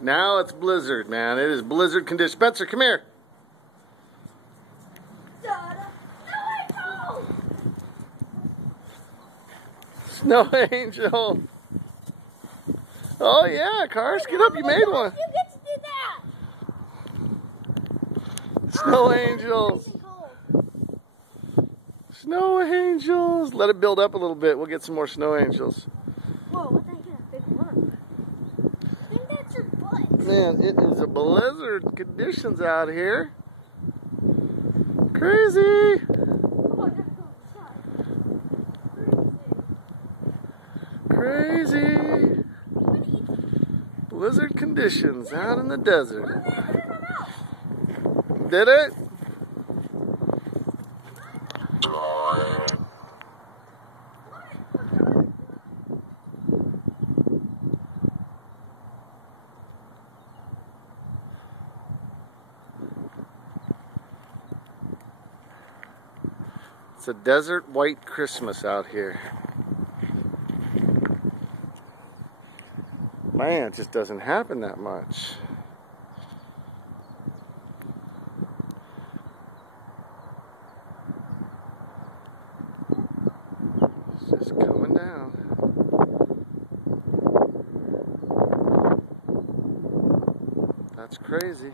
Now it's blizzard, man. It is blizzard condition. Spencer, come here. Snow angel. Oh yeah, Cars, get up. You made one. You get to do that. Snow angels. Snow angels. Let it build up a little bit. We'll get some more snow angels. Whoa, what the heck is that big one? I think that's your butt. Man, it is a blizzard conditions out here. Crazy. Crazy. Blizzard conditions out in the desert. Did it? It's a desert white Christmas out here. Man, it just doesn't happen that much. It's just coming down. That's crazy.